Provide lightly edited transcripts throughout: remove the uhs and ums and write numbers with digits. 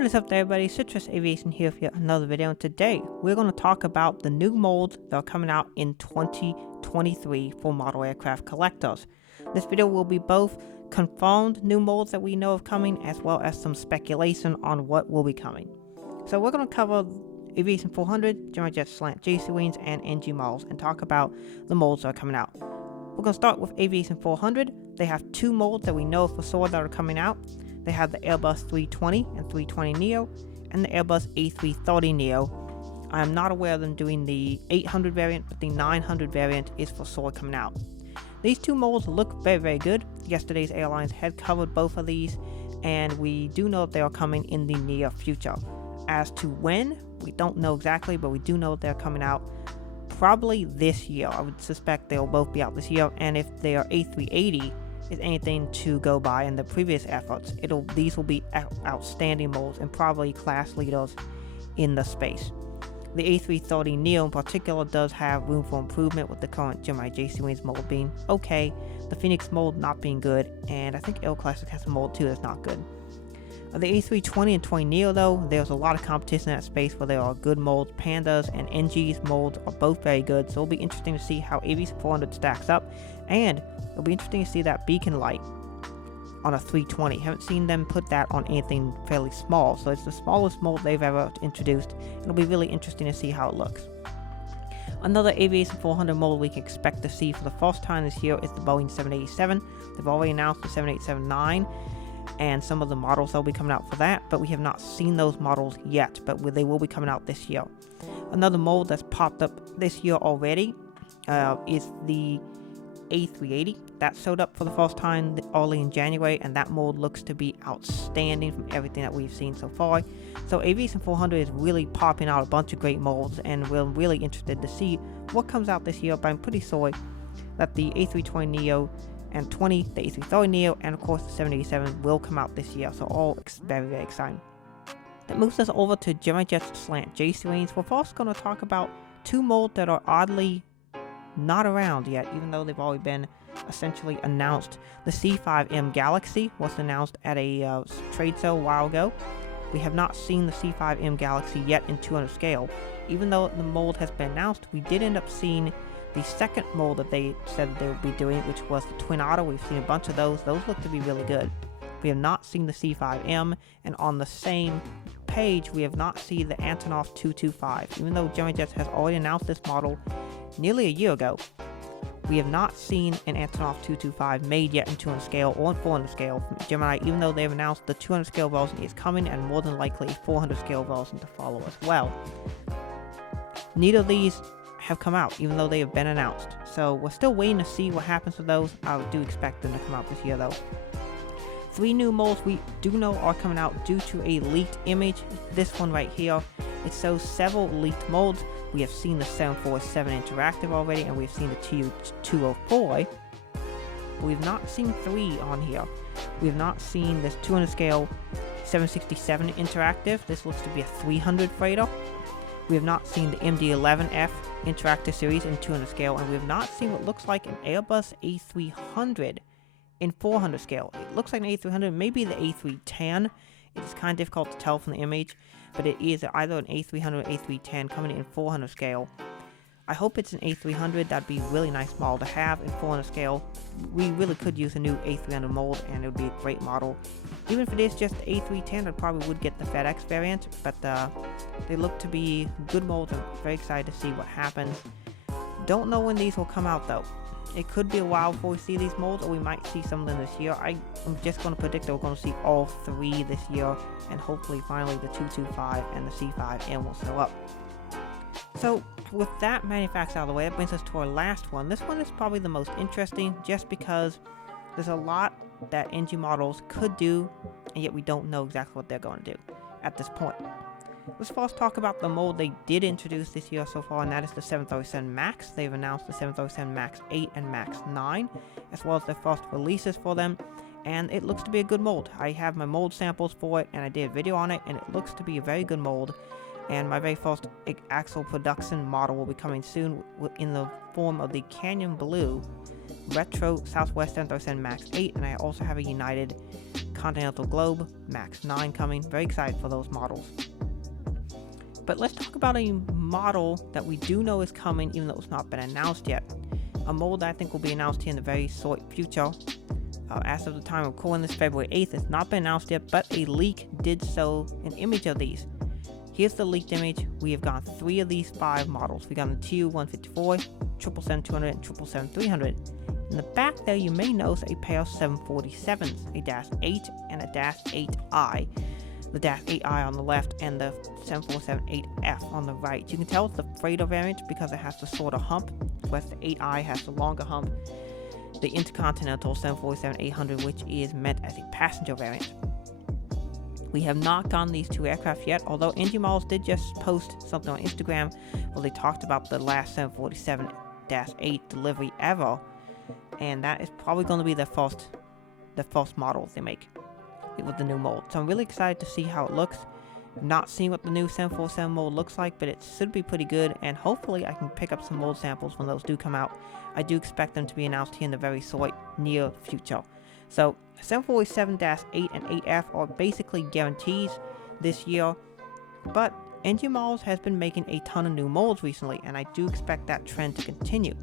What is up there, everybody? Citrus Aviation here for another video, and today we're going to talk about the new molds that are coming out in 2023 for model aircraft collectors. This video will be both confirmed new molds that we know of coming, as well as some speculation on what will be coming. So we're going to cover Aviation 400, Gemini Jet Slant JC Wings, and NG models, and talk about the molds that are coming out. We're going to start with Aviation 400. They have two molds that we know for sure that are coming out. They have the Airbus 320 and 320 Neo, and the Airbus A330 Neo. I am not aware of them doing the 800 variant, but the 900 variant is for sure coming out. These two molds look very, very good. Yesterday's airlines had covered both of these, and we do know that they are coming in the near future. As to when, we don't know exactly, but we do know that they're coming out probably this year. I would suspect they'll both be out this year, and if they are A380 is anything to go by in the previous efforts, these will be outstanding molds and probably class leaders in the space. The A330 Neo in particular does have room for improvement, with the current Gemini JC Wings mold being okay, the Phoenix mold not being good, and I think L Classic has a mold too that's not good. The A320 and 20 Neo though, there's a lot of competition in that space where there are good molds. Pandas and NG's molds are both very good, so it'll be interesting to see how Aviation 400 stacks up, and it'll be interesting to see that beacon light on a 320. Haven't seen them put that on anything fairly small, so it's the smallest mold they've ever introduced. It'll be really interesting to see how it looks. Another Aviation 400 mold we can expect to see for the first time this year is the Boeing 787. They've already announced the 787-9 and some of the models that will be coming out for that, but we have not seen those models yet, but they will be coming out this year. Another mold that's popped up this year already is the A380. That showed up for the first time early in January, and that mold looks to be outstanding from everything that we've seen so far. So Aviation 400 is really popping out a bunch of great molds, and we're really interested to see what comes out this year, but I'm pretty sure that the A320 Neo and 20, the A330 Neo, and of course the 787 will come out this year, so all very, very exciting. That moves us over to Gemini Jet Slant JC Wings. We're first going to talk about two molds that are oddly not around yet, even though they've already been essentially announced. The C5M Galaxy was announced at a trade show a while ago. We have not seen the C5M Galaxy yet in 200 scale. Even though the mold has been announced, we did end up seeing the second mold that they said they would be doing, which was the Twin Otter. We've seen a bunch of those. Those look to be really good. We have not seen the C5M, and on the same page, we have not seen the Antonov 225. Even though Gemini Jets has already announced this model nearly a year ago, we have not seen an Antonov 225 made yet in 200 scale or in 400 scale from Gemini, even though they've announced the 200 scale version is coming, and more than likely a 400 scale version to follow as well. Neither of these have come out, even though they have been announced. So we're still waiting to see what happens with those. I do expect them to come out this year though. Three new molds we do know are coming out due to a leaked image. This one right here, it shows several leaked molds. We have seen the 747 Interactive already, and we've seen the Tu-204. But we've not seen three on here. We have not seen this 200 scale 767 Interactive. This looks to be a 300 freighter. We have not seen the MD-11F Interactive Series in 200 scale, and we have not seen what looks like an Airbus A300 in 400 scale. It looks like an A300, maybe the A310. It's kind of difficult to tell from the image, but it is either an A300 or A310 coming in 400 scale. I hope it's an A300. That'd be a really nice model to have in 400 scale. We really could use a new A300 mold, and it would be a great model. Even if it is just the A310, I probably would get the FedEx variant, but they look to be good molds. I'm very excited to see what happens. Don't know when these will come out though. It could be a while before we see these molds, or we might see some of them this year. I'm just going to predict that we're going to see all three this year, and hopefully finally the 225 and the C5M will show up. So with that manufacturer out of the way, that brings us to our last one. This one is probably the most interesting, just because there's a lot that NG models could do, and yet we don't know exactly what they're going to do at this point. Let's first talk about the mold they did introduce this year so far, and that is the 737 MAX. They've announced the 737 MAX 8 and MAX 9, as well as their first releases for them, and it looks to be a good mold. I have my mold samples for it, and I did a video on it, and it looks to be a very good mold. And my very first actual production model will be coming soon in the form of the Canyon Blue Retro Southwest 737 MAX 8, and I also have a United Intercontinental Globe, MAX 9 coming. Very excited for those models. But let's talk about a model that we do know is coming, even though it's not been announced yet. A mold that I think will be announced here in the very short future. As of the time of recording this, February 8th, it's not been announced yet, but a leak did show an image of these. Here's the leaked image. We have gotten 3 of these 5 models. We got the TU-154, 777-200, and 777-300. In the back there, you may notice a pair of 747s, a Dash 8 and a Dash 8I. The Dash 8I on the left and the 747-8F on the right. You can tell it's the freighter variant because it has the shorter hump, whereas the 8I has the longer hump. The Intercontinental 747-800, which is meant as a passenger variant. We have not gotten these 2 aircraft yet, although NG Models did just post something on Instagram where they talked about the last 747-8 delivery ever, and that is probably going to be the first model they make with the new mold. So I'm really excited to see how it looks. I've not seen what the new 747 mold looks like, but it should be pretty good, and hopefully I can pick up some mold samples when those do come out. I do expect them to be announced here in the very short near future. So 747-8 and 8F are basically guarantees this year, but NG Models has been making a ton of new molds recently, and I do expect that trend to continue.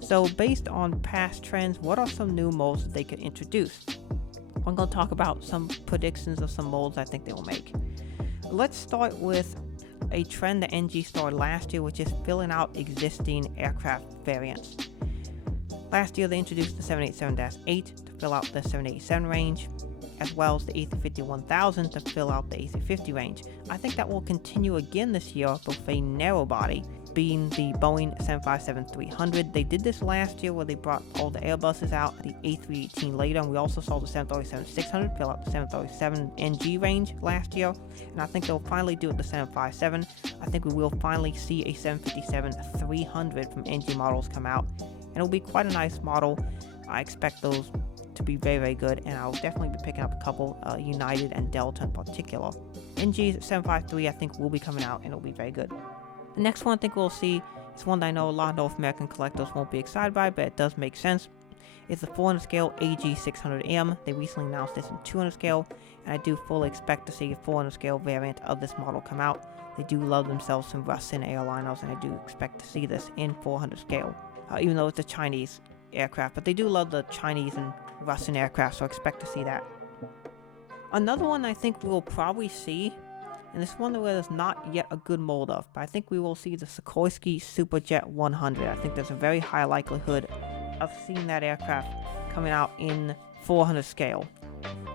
So based on past trends, what are some new molds that they could introduce? I'm going to talk about some predictions of some molds I think they will make. Let's start with a trend that NG started last year, which is filling out existing aircraft variants. Last year they introduced the 787-8 to fill out the 787 range, as well as the A350-1000 to fill out the A350 range. I think that will continue again this year with a narrow body, being the Boeing 757-300. They did this last year where they brought all the Airbuses out, the A318 later, and we also saw the 737-600 fill out the 737NG range last year, and I think they'll finally do it the 757. I think we will finally see a 757-300 from NG Models come out, and it'll be quite a nice model. I expect those to be very, very good, and I'll definitely be picking up a couple, United and Delta in particular. NG's 753 I think will be coming out, and it'll be very good. The next one I think we'll see is one that I know a lot of North American collectors won't be excited by, but it does make sense. It's the 400 scale AG600M. They recently announced this in 200 scale, and I do fully expect to see a 400 scale variant of this model come out. They do love themselves some Russian airliners, and I do expect to see this in 400 scale, even though it's a Chinese aircraft, but they do love the Chinese and Russian aircraft, so I expect to see that. Another one I think we'll probably see, and this one where there's not yet a good mold of, but I think we will see the Sikorsky Superjet 100. I think there's a very high likelihood of seeing that aircraft coming out in 400 scale.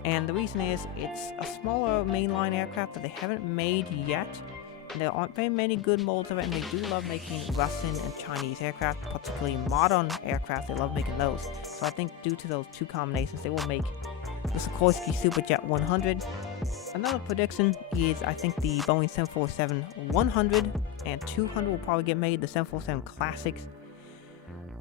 And the reason is it's a smaller mainline aircraft that they haven't made yet. And there aren't very many good molds of it, and they do love making Russian and Chinese aircraft, particularly modern aircraft. They love making those. So I think due to those two combinations, they will make the Sikorsky Superjet 100. Another prediction is I think the Boeing 747-100 and 200 will probably get made, the 747 Classics.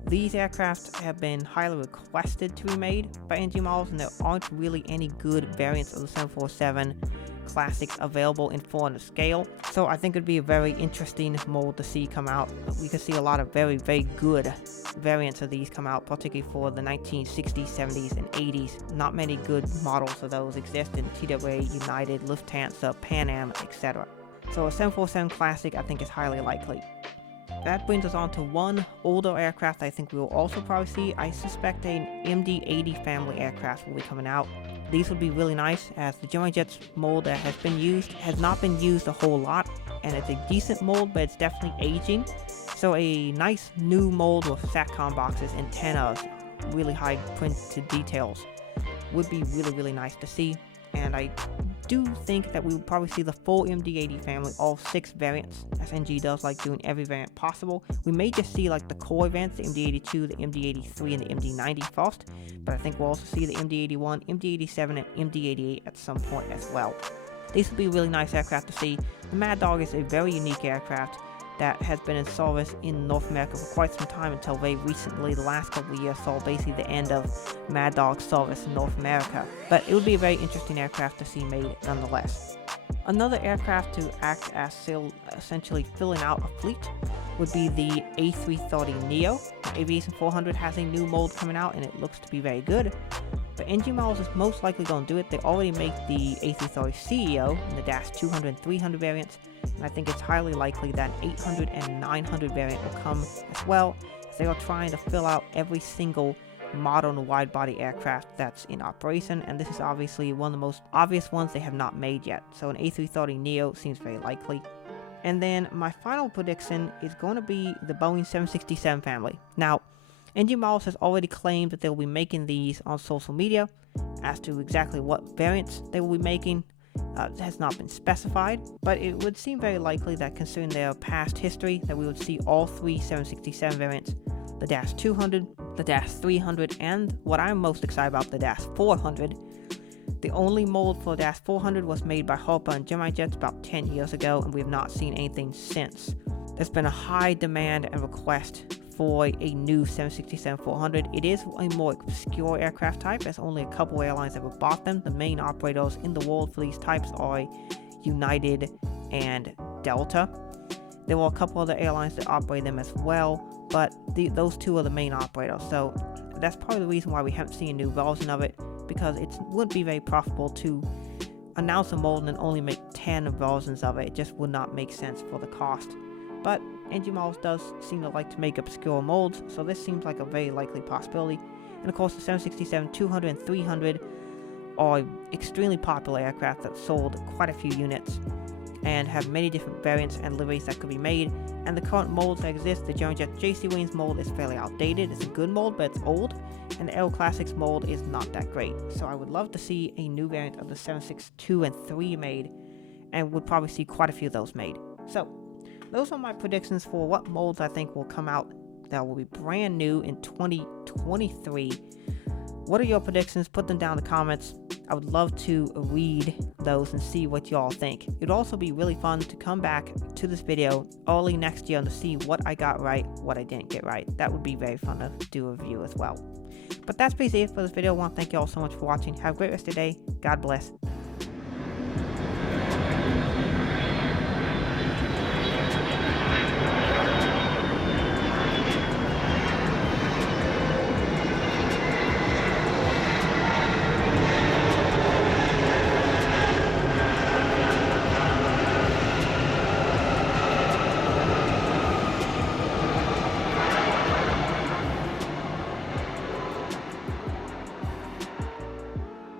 These aircraft have been highly requested to be made by NG Models, and there aren't really any good variants of the 747 Classics available in 400 scale. So I think it'd be a very interesting mold to see come out. We could see a lot of very, very good variants of these come out, particularly for the 1960s, 70s, and 80s. Not many good models of those exist in TWA, United, Lufthansa, Pan Am, etc. So a 747 Classic I think is highly likely. That brings us on to one older aircraft I think we will also probably see. I suspect an MD-80 family aircraft will be coming out. These would be really nice, as the Gemini Jets mold that has been used has not been used a whole lot, and it's a decent mold, but it's definitely aging. So a nice new mold with SATCOM boxes, antennas, really high printed details would be really, really nice to see. And I do think that we will probably see the full MD-80 family, all 6 variants, as NG does like doing every variant possible. We may just see like the core variants, the MD-82, the MD-83, and the MD-90 first, but I think we'll also see the MD-81, MD-87, and MD-88 at some point as well. These will be really nice aircraft to see. The Mad Dog is a very unique aircraft that has been in service in North America for quite some time until very recently. The last couple of years saw basically the end of Mad Dog service in North America. But it would be a very interesting aircraft to see made nonetheless. Another aircraft to act as essentially filling out a fleet would be the A330neo. Aviation 400 has a new mold coming out, and it looks to be very good. But NG Models is most likely going to do it. They already make the A330 CEO in the Dash 200 and 300 variants, and I think it's highly likely that 800 and 900 variant will come as well, as they are trying to fill out every single modern wide-body aircraft that's in operation, and this is obviously one of the most obvious ones they have not made yet. So an A330neo seems very likely. And then my final prediction is going to be the Boeing 767 family. Now, NG Models has already claimed that they will be making these on social media. As to exactly what variants they will be making, has not been specified, but it would seem very likely that, considering their past history, that we would see all three 767 variants: the Dash 200, the Dash 300, and what I'm most excited about, the Dash 400. The only mold for the Dash 400 was made by Harper and Gemini Jets about 10 years ago, and we have not seen anything since. There's been a high demand and request for a new 767-400. It is a more obscure aircraft type, as only a couple airlines ever bought them. The main operators in the world for these types are United and Delta. There were a couple other airlines that operate them as well, but those two are the main operators. So that's probably the reason why we haven't seen a new version of it, because it wouldn't be very profitable to announce a mold and only make 10 versions of it. It just would not make sense for the cost. But NG Models does seem to like to make obscure molds, so this seems like a very likely possibility. And of course, the 767-200 and 300 are extremely popular aircraft that sold quite a few units and have many different variants and liveries that could be made. And the current molds that exist, the Gemini Jet JC Wings mold is fairly outdated. It's a good mold, but it's old, and the Aero Classics mold is not that great. So I would love to see a new variant of the 762 and 3 made, and would probably see quite a few of those made. So those are my predictions for what molds I think will come out that will be brand new in 2023. What are your predictions? Put them down in the comments. I would love to read those and see what y'all think. It'd also be really fun to come back to this video early next year and to see what I got right, what I didn't get right. That would be very fun to do a review as well. But that's basically it for this video. I want to thank you all so much for watching. Have a great rest of your day. God bless.